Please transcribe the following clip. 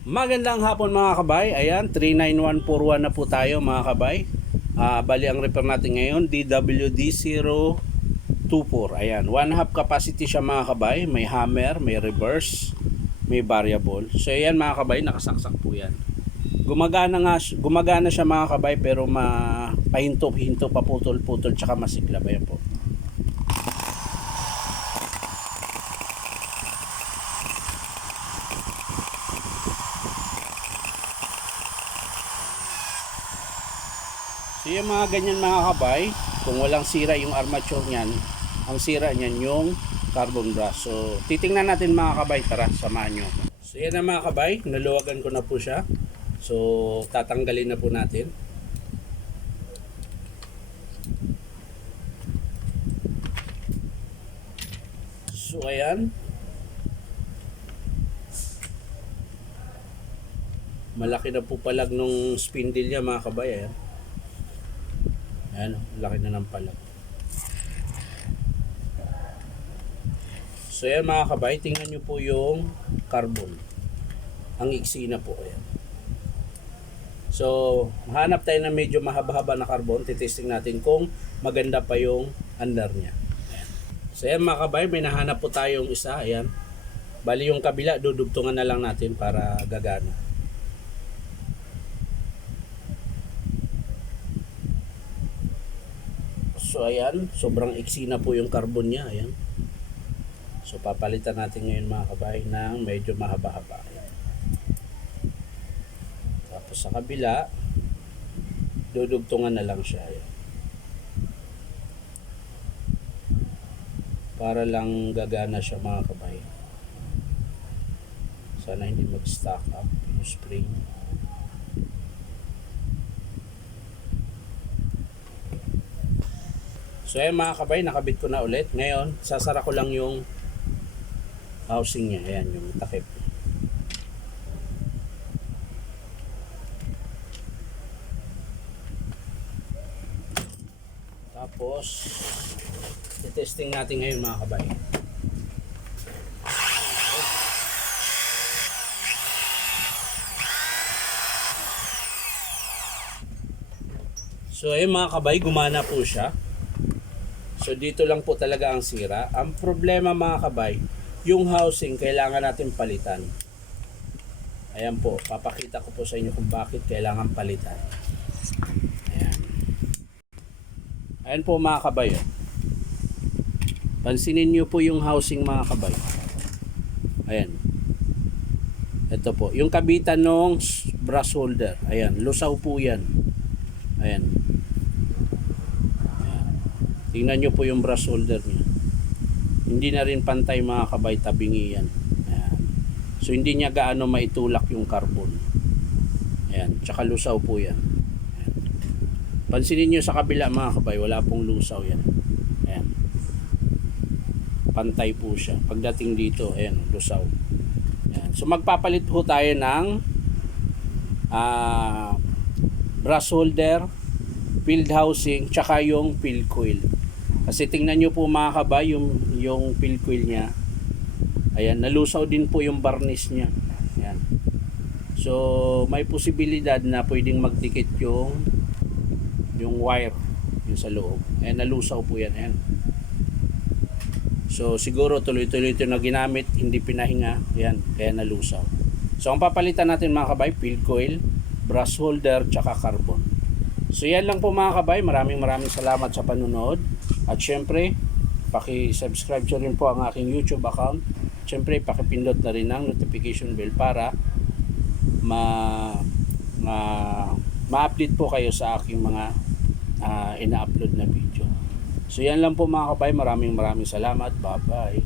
Magandang hapon mga kabay. Ayan, 39141 na po tayo mga kabay. Bali ang repair natin ngayon DWD024. Ayan, 1/2 capacity siya mga kabay. May hammer, may reverse, may variable. So ayan mga kabay, nakasaksak po yan. Gumagana siya mga kabay, pero pahinto-hinto, paputol-putol, tsaka masiklab. Ayan po. So yung mga ganyan mga kabay, kung walang sira yung armature niyan, ang sira niyan yung carbon brush. So titingnan natin mga kabay, tara samahan nyo. So yan na mga kabay, naluwagan ko na po siya. So tatanggalin na po natin. So ayan, malaki na po palag nung spindle niya mga kabay. Ayan. Ayan, laki na ng palag. So yan mga kabay, tingnan nyo po yung carbon. Ang iksi na po. Ayan. So hanap tayo na medyo mahaba-haba na carbon. Titesting natin kung maganda pa yung under nya. Ayan. So yan mga kabay, may nahanap po tayong isa. Ayan. Bali yung kabila, dudugtungan na lang natin para gagana. So ayan, sobrang iksi na po yung carbon niya. Ayan. So papalitan natin ngayon mga kabay ng medyo mahaba-haba. Tapos sa kabila, dudugtungan na lang siya. Ayan. Para lang gagana siya mga kabay. Sana hindi mag-stack up yung spring. So ayan mga kabay, nakabit ko na ulit. Ngayon, sasara ko lang yung housing niya. Ayan, yung takip. Tapos, i-testing natin ngayon mga kabay. So ayan mga kabay, gumana po siya. So dito lang po talaga ang sira. Ang problema mga kabay, yung housing kailangan natin palitan. Ayan po, papakita ko po sa inyo kung bakit kailangan palitan. Ayan. Ayan po mga kabay. Pansinin nyo po yung housing mga kabay. Ayan. Ito po, yung kabitan ng brush holder. Ayan, lusaw po yan. Ayan. Tingnan nyo po yung brush holder niya. Hindi na rin pantay mga kabay, tabingi yan. Ayan. So hindi niya gaano maitulak yung carbon. Ayan. Tsaka lusaw po yan. Ayan. Pansinin nyo sa kabila mga kabay, wala pong lusaw yan. Ayan. Pantay po siya. Pagdating dito, ayan, lusaw. Ayan. So magpapalit po tayo ng brush holder, field housing, tsaka yung field coil. Kasi tingnan nyo po mga kabay, yung field coil nya, ayan, nalusaw din po yung varnish nya. Ayan. So may posibilidad na pwedeng magdikit yung wire yung sa loob. Ayan, nalusaw po yan. Ayan. So siguro tuloy-tuloy ito na ginamit, hindi pinahinga. Ayan, kaya nalusaw. So ang papalitan natin mga kabay, field coil, brush holder, tsaka carbon. So yan lang po mga kabay, maraming salamat sa panunood. At syempre, paki-subscribe nyo rin po ang aking YouTube account. Syempre, paki-pindot na rin ang notification bell para ma-update po kayo sa aking mga ina-upload na video. So yan lang po mga kabay, maraming salamat. Bye bye.